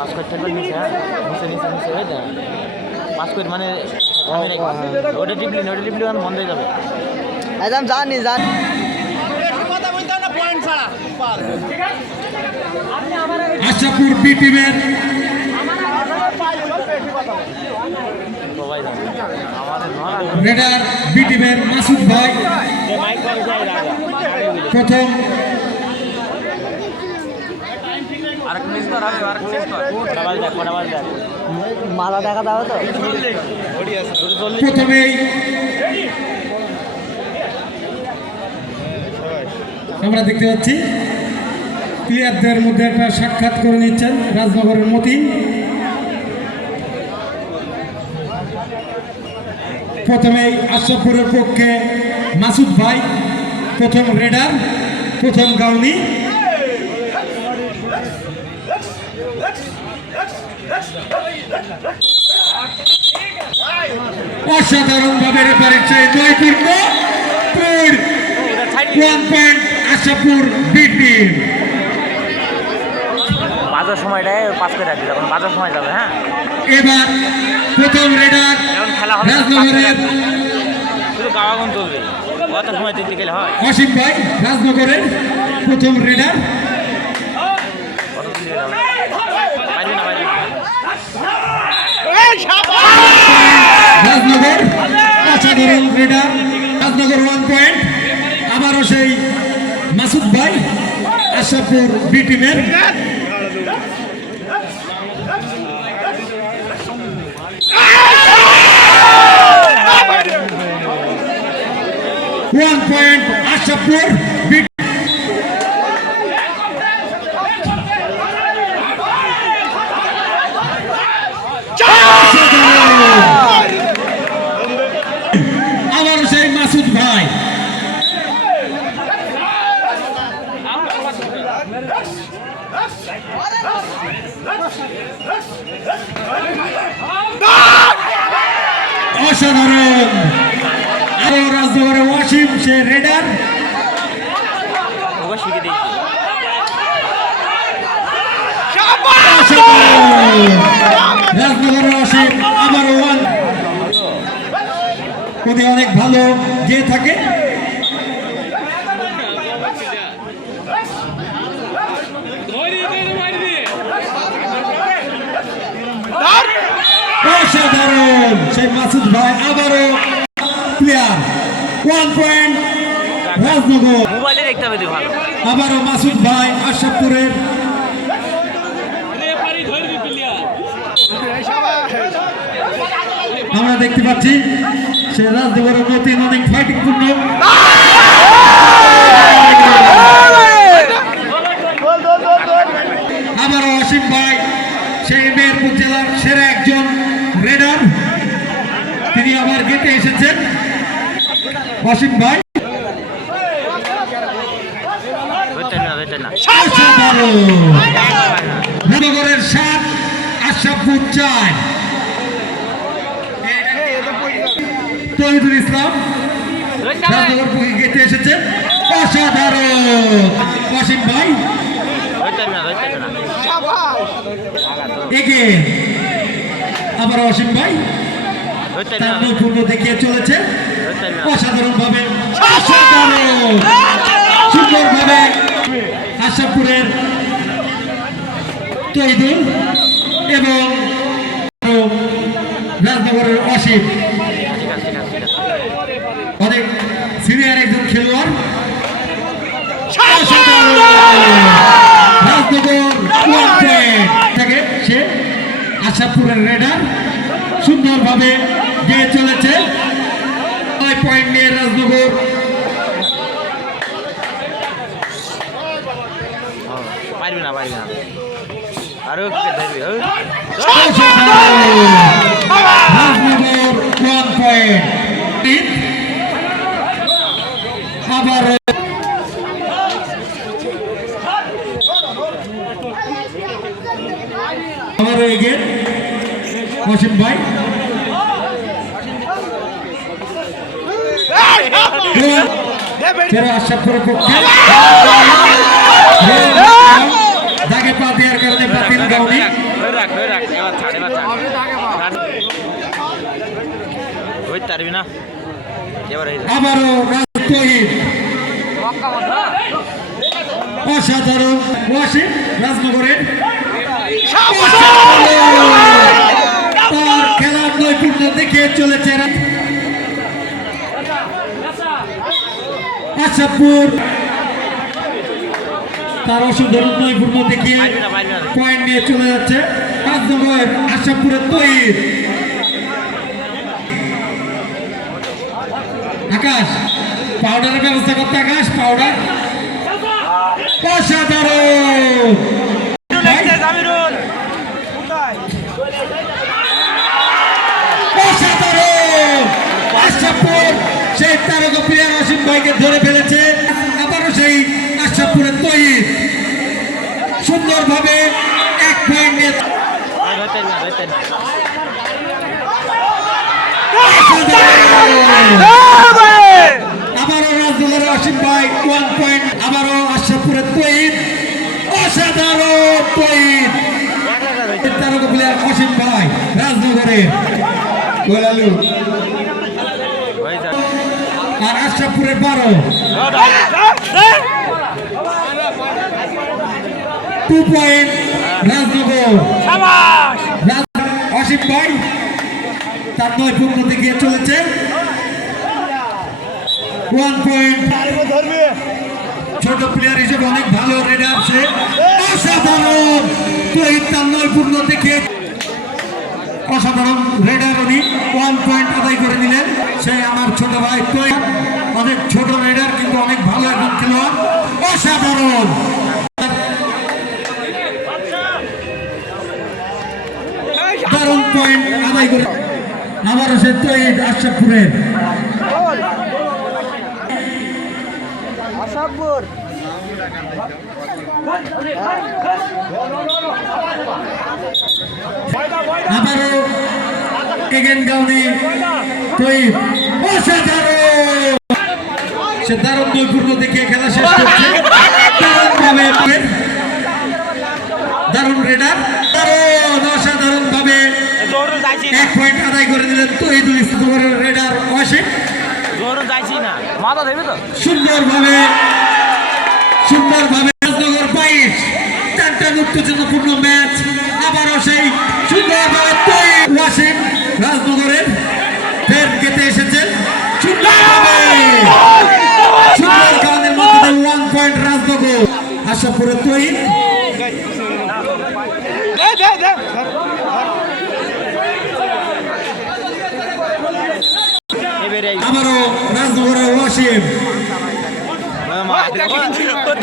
পাঁচ কোটি টাকা নিচে নিচে নিচে নিচে হয়ে যায় পাঁচ কোটি মানে ওটা টিপলি বন্ধ হয়ে যাবে একদম জানি আশাপুর বি টিমের রেডার বি টিমের মাসুদ ভাই প্রথম মালা দেখা যাবে তো প্রথমেই আমরা দেখতে পাচ্ছি প্লেয়ারদের মধ্যে একটা সাক্ষাৎ করে নিচ্ছেন রাজনগরের মতিন। প্রথমেই আশরাফপুরের পক্ষে মাসুদ ভাই প্রথম রেডার প্রথম গাউনি অসাধারণ ভাবে রেফারির চেয়ে জয়পূর্ণ 1 পয়েন্ট আশরাফপুর বি টিম। বাজার সময়টায় পাস করে রাখি যখন বাজার সময় যাবে হ্যাঁ এবার প্রথম রেডার খেলা হবে রাজনগরের শুধু গাওয়াগুন চলবে কত সময় দিতে গেলে হয় অসীম ভাই রাজনগরের প্রথম রেডার রাজনগর অসাধারণ রেডার রাজনগর 1 পয়েন্ট আবারও সেই মাসুদ ভাই আশরাফপুর বি টিমের one point আশরাফপুর বি আবার সেই মাসুদ ভাই অসাধারণ আরো রাজনগরের ওয়াসিম সে রেডার শিখে দিয়েছি রাজনগরের ওয়াসিম আবারও উনি অনেক ভালো গিয়ে থাকে অসাধারণ সেই মাসুদ ভাই আবারও প্লেয়ার 1 পয়েন্ট রাজনগর মোবাইলে দেখতে হবে ভালো আবারও মাসুদ ভাই আশরাফপুরের আমরা দেখতে পাচ্ছি সে রাজনগরের নতুন অনেক ফাইটিং পূর্ণ আবারও অসীম ভাই সেই মেহেরপুর জেলার সেরা একজন রেডার তিনি আবার গেতে এসেছেন অসীম ভাই রাজনগরের 7 আশরাফপুর 4 তহিদুল ইসলাম রাজনগর পুকে গেতে এসেছেন অসাধারণ অসীম ভাই এগিয়ে আবার অসীম ভাই তার নৈপুণ্য দেখিয়ে চলেছে অসাধারণ ভাবে অসাধারণ সুন্দর ভাবে আশরাফপুরের তহিদুল এবং রাজনগরের অসীম অনেক সিনিয়র একজন খেলোয়াড় রাজনগর থেকে সে আশরাফপুরের রেডার সুন্দরভাবে গিয়ে চলেছে 9 পয়েন্ট নিয়ে রাজনগর পারবি না আরো রাজনগর 1 পয়েন্ট আবার আবারও এগিয়ে অসীম ভাই আশরাফপুরের পক্ষে দাগে পা দেওয়ার কারণে বাতিল গাউনি না এবারে আবারও তহিদ অসাধারণ ওয়াসিম রাজনগরের তার খেলার নৈপুণ্য দেখে চলেছে আশাপুর তার অসাধারণ নৈপুণ্য দেখিয়ে পয়েন্ট নিয়ে চলে যাচ্ছে রাজনগর আশাপুরের তৈরি আকাশ পাউডারের ব্যবস্থা করতে আকাশ পাউডার অসাধারণ অসাধারণ আশাপুর সেই তারকা প্লেয়ার অসীম ভাইকে ধরে ফেলেছে আবারও সেই আশাপুরের তৈরি সুন্দরভাবে এক পয়েন্ট নিয়ে আবারও রাজনগরের অসীম ভাই 1 পয়েন্ট আবারও আশাপুরের তৈরি অসাধারণ তৈরি তারকা প্লেয়ার অসীম ভাই রাজনগরের গোলালু আর আশরাফপুরের 12 2 পয়েন্ট রাজনগর অসীম ভাই তার নৈপুণ্য দিকে চলেছে 1 পয়েন্ট ছোট প্লেয়ার হিসেবে অনেক ভালো রেড আছে অসাধারণ তহিদ তার নৈপুণ্য দেখে অসাধারণ রেডার উনি 1 পয়েন্ট আদায় করে নিলেন সে আমার ছোট ভাই তহিদ অনেক ছোট রেডার কিন্তু অনেক ভালো একজন খেলোয়াড় অসাধারণ দারুণ পয়েন্ট আদায় করে আবারও সে তহিদ আশরাফপুরের আশাপুর আবারও এগেন গাউনি তৈব অসাধারণ সে দারুণ নৈপুণ্য দেখে খেলা শেষ করছে দারুণভাবে দারুণ রেডার দারুণ অসাধারণ ভাবে 1 পয়েন্ট আদায় করে দিলেন তহিদুল ইসলামের রেডার অসীম সুন্দরভাবে রাজনগর 22 টানটান উত্তেজনাপূর্ণ ম্যাচ আবারও সেই সুন্দরভাবে ওয়াসিম রাজনগরের ফের কেটে এসেছেন সুন্দর গানের মধ্যে 1 পয়েন্ট রাজনগর আশাপুরের তৈরি আবারও রাজনগরের ওয়াসিম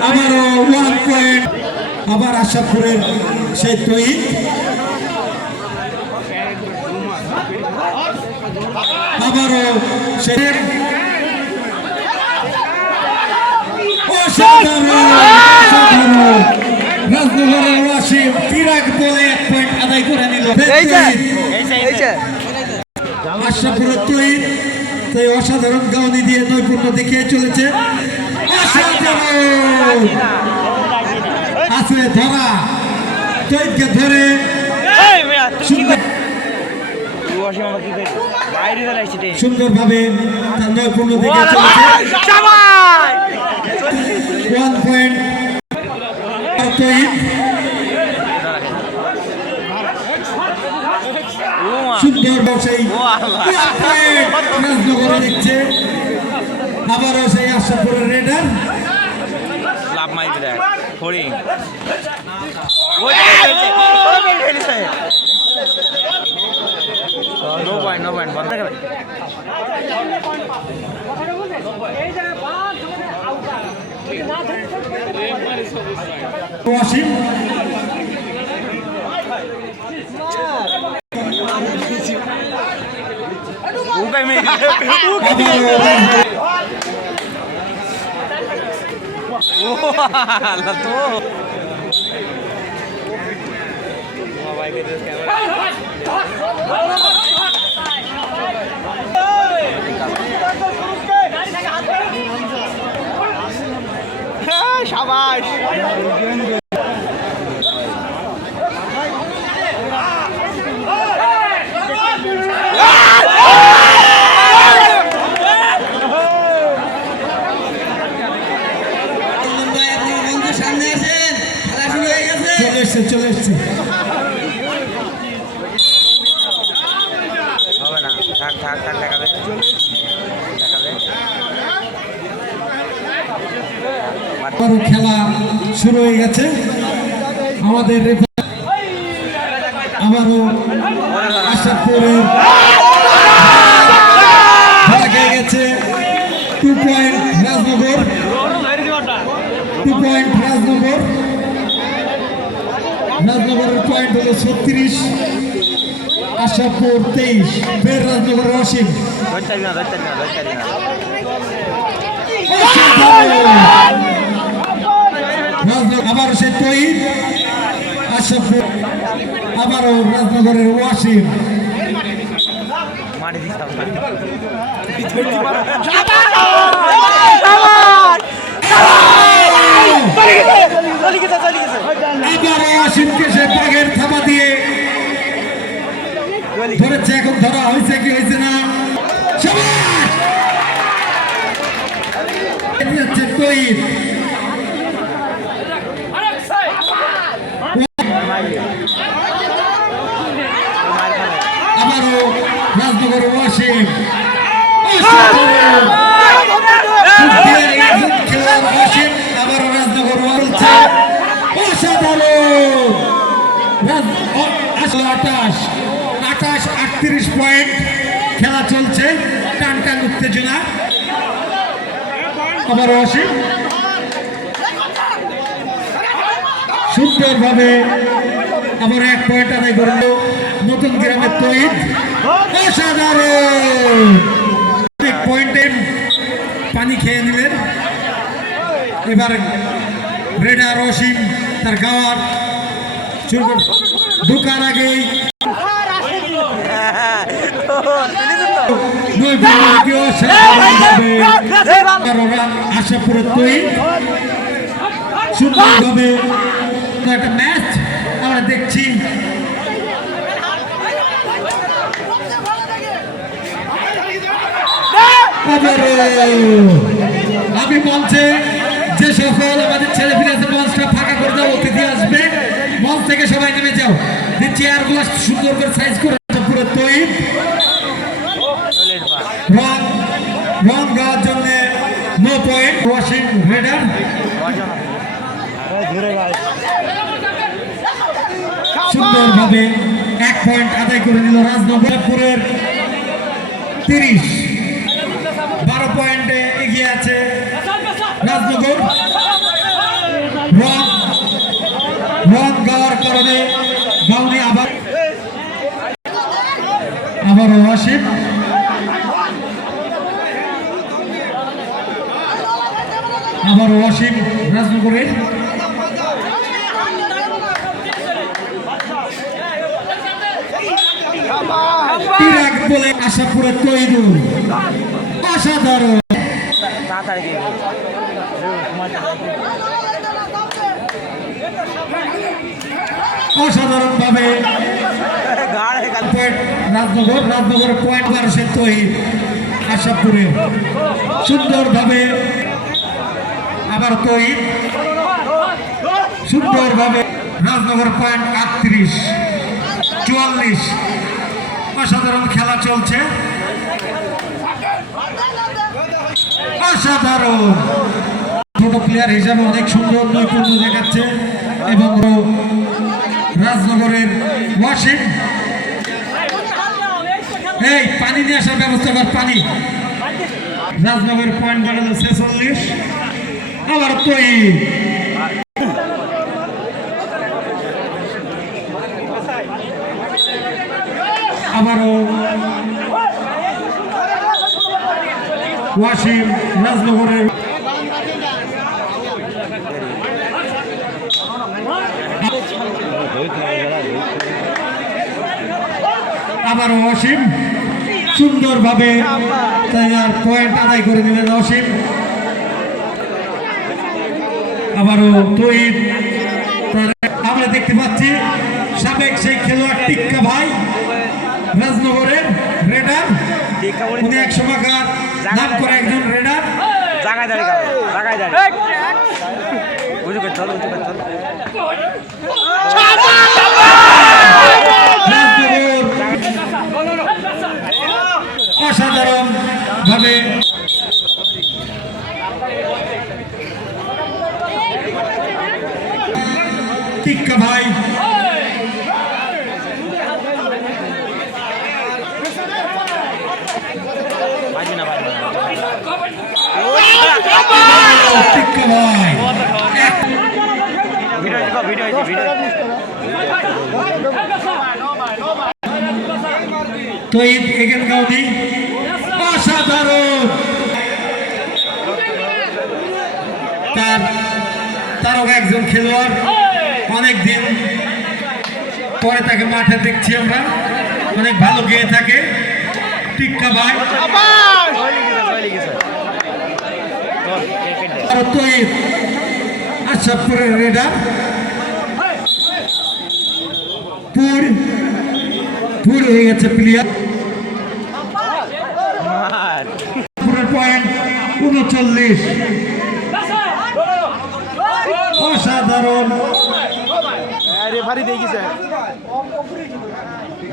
আবারও 1 পয়েন্ট আবার আশাপুরের সেই তৈরি আবারও সে রাজনগরের ওয়াসিম চিরাগ বলে 1 পয়েন্ট আদায় করে নিল আশাপুরের তৈরি তাই অসাধারণ গাউনি দিয়ে নৈপুণ্য দেখিয়ে চলেছে অসাধারণ আছে ধরা তৈরিকে ধরে সুন্দরভাবে তার নৈপুণ্য দেখে চলেছে 1 পয়েন্ট সুন্দর ব্যবসায়ী রাজনগরে দেখছে আবারও সেই আশাপুরের রেডার লাভ মাইতে দেখ ফড়িং নো পয়েন্ট বন্ধ করে ওয়াসিম উগাই মে ও আল্লাহ তো ভাই কে দিস ক্যামেরা শাবাশ চলে এসছে হবে না, থাক থাক থাক, দেখাবে দেখাবে। আবারও খেলা শুরু হয়ে গেছে আমাদের আবারও আশাপুরের খেলা খেয়ে গেছে 2 পয়েন্ট রাজনগর 2 পয়েন্ট রাজনগরের পয়েন্ট হলো 36 আশাপুর 23 ফের রাজনগরের অসীম ধরতে না, ধরতে না, ধরতে না। আবার সে তৈরি আশাপুর আবারও রাজনগরের ওয়াসিম মাটি দিতাম না। আবারও ওয়াসিমকে সে বাঘের থাবা দিয়ে ধরেছে। এখন ধরা হয়েছে কি হয়েছে না তৈরি আবারও রাজনগর ওয়াসিম খেলোয়াড় ওয়াসিম আবারও রাজনগর বলছে অসাধারণ 28 পয়েন্ট খেলা চলছে টান টান উত্তেজনা আবার ওয়াসিম সুন্দরভাবে আবার 1 পয়েন্ট আদায় করল নতুন গ্রামের তৈরি অসাধারণ পয়েন্টে পানি খেয়ে নিলেন। এবার রেডার অসীম তার গাওয়ার ঢোকার আগেই আশাপুরের তৈরি সুন্দরভাবে একটা ম্যাচ আমরা দেখছি। আমি মঞ্চে যে সফল আমাদের ছেলে ফিরে আছে মঞ্চটা ফাঁকা করে দাও, অতিথি আসবে, মঞ্চ থেকে সবাই নেমে যাও। চেয়ারগুলো সুন্দর করে সাইজ করে পুরো তৈরি রং দেওয়ার জন্য নো পয়েন্ট ওয়াসিম রেডার সুন্দরভাবে 1 পয়েন্ট আদায় করে নিল রাজনগরপুরের 30 12 পয়েন্টে এগিয়ে আছে রাজনগর। রং দেওয়ার কারণে বাউনি আবারও ওয়াসিম রাজনগরের বলে আশাপুরের তৈদুল অসাধারণ ভাবে রাজনগর পয়েন্ট 12 তৈরি আশাপুরে সুন্দরভাবে আবার তৈরি সুন্দরভাবে রাজনগর পয়েন্ট 38 44 অসাধারণ খেলা চলছে অসাধারণ ছোট প্লেয়ার হিসাবে অনেক সুন্দর নৈপুণ্য দেখাচ্ছে এবং রাজনগরের ওয়াসিম এই পানি নিয়ে আসার ব্যবস্থা কর পানি রাজনগরের পয়েন্ট দাঁড়ালো 46 আবার তৈরি আবারও ওয়াসিম রাজনগরের আবারও অসীম সুন্দরভাবে তার পয়েন্ট আদায় করে নিলেন অসীম। আবারও তৈরি আমরা দেখতে পাচ্ছি সাবেক সেই খেলোয়াড় টিক্কা ভাই রাজনগরের রেডার, উনি এক সময়কার নাম করে একজন রেডার। অসাধারণ ভাবে টিক্কা ভাই বাজবে না বাজবে না টিক্কা ভাই ভিডিও হয়েছে ভিডিও তো এখান কাউনি অসাধারণ তারও একজন খেলোয়াড় অনেকদিন পরে তাকে মাঠে দেখছি আমরা অনেক ভালো গেয়ে থাকে টিক্কা ভাই তৈব আশরাফপুরের রেডার পুর হয়ে গেছে প্লেয়ার পয়েন্ট 39 অসাধারণ রেফারি দেখিছে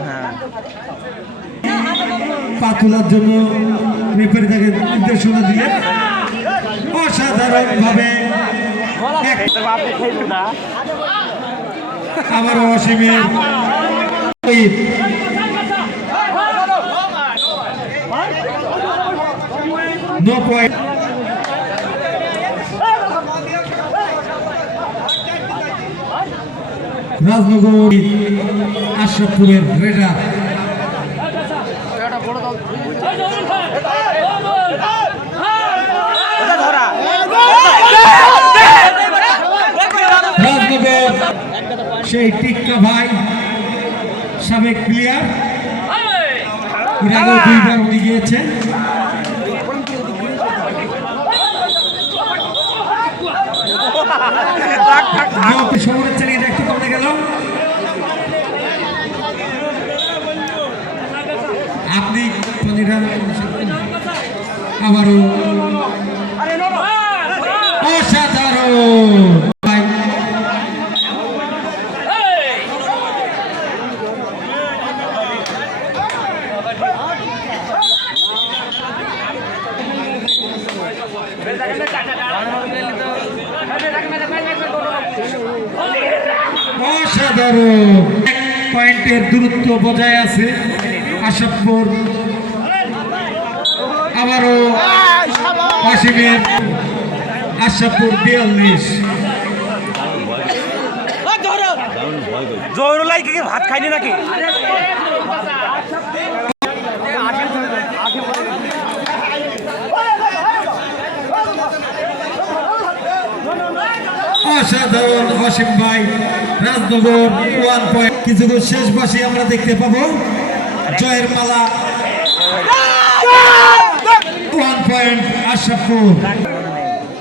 হ্যাঁ পাতুলার জন্য রেফারি তাকে নির্দেশনা দিলেন অসাধারণ ভাবে আবার অসীমের নো পয়েন্ট রাজনগর আশরাফপুরের রেডার রাজনগর সেই টিক্কা ভাই সাবেক প্লেয়ার এর আগেও 2 বার উঠে গিয়েছে শহরের চালিয়ে একটু কমে গেল আপনি আবারও অসাধারণ অসাধারণ পয়েন্টের দূরত্ব বজায় আছে আশরাফপুর আবারও অসীমের আশরাফপুর 42 জহরুল্লাহ কি ভাত খাইনি নাকি অসাধারণ অসীম ভাই রাজনগর 1 পয়েন্ট কিছুক্ষণ শেষ বসে আমরা দেখতে পাবো জয়ের মালা 1 পয়েন্ট আশরাফপুর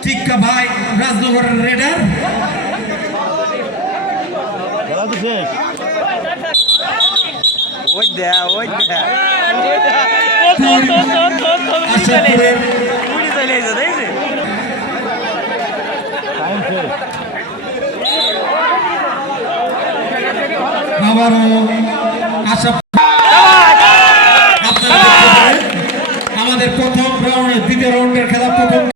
টিক্কা ভাই রাজনগরের রেডার আশরাফপুরের আবারও আশা আপনারা আমাদের প্রথম রাউন্ডের দ্বিতীয় রাউন্ডের খেলা প্রথম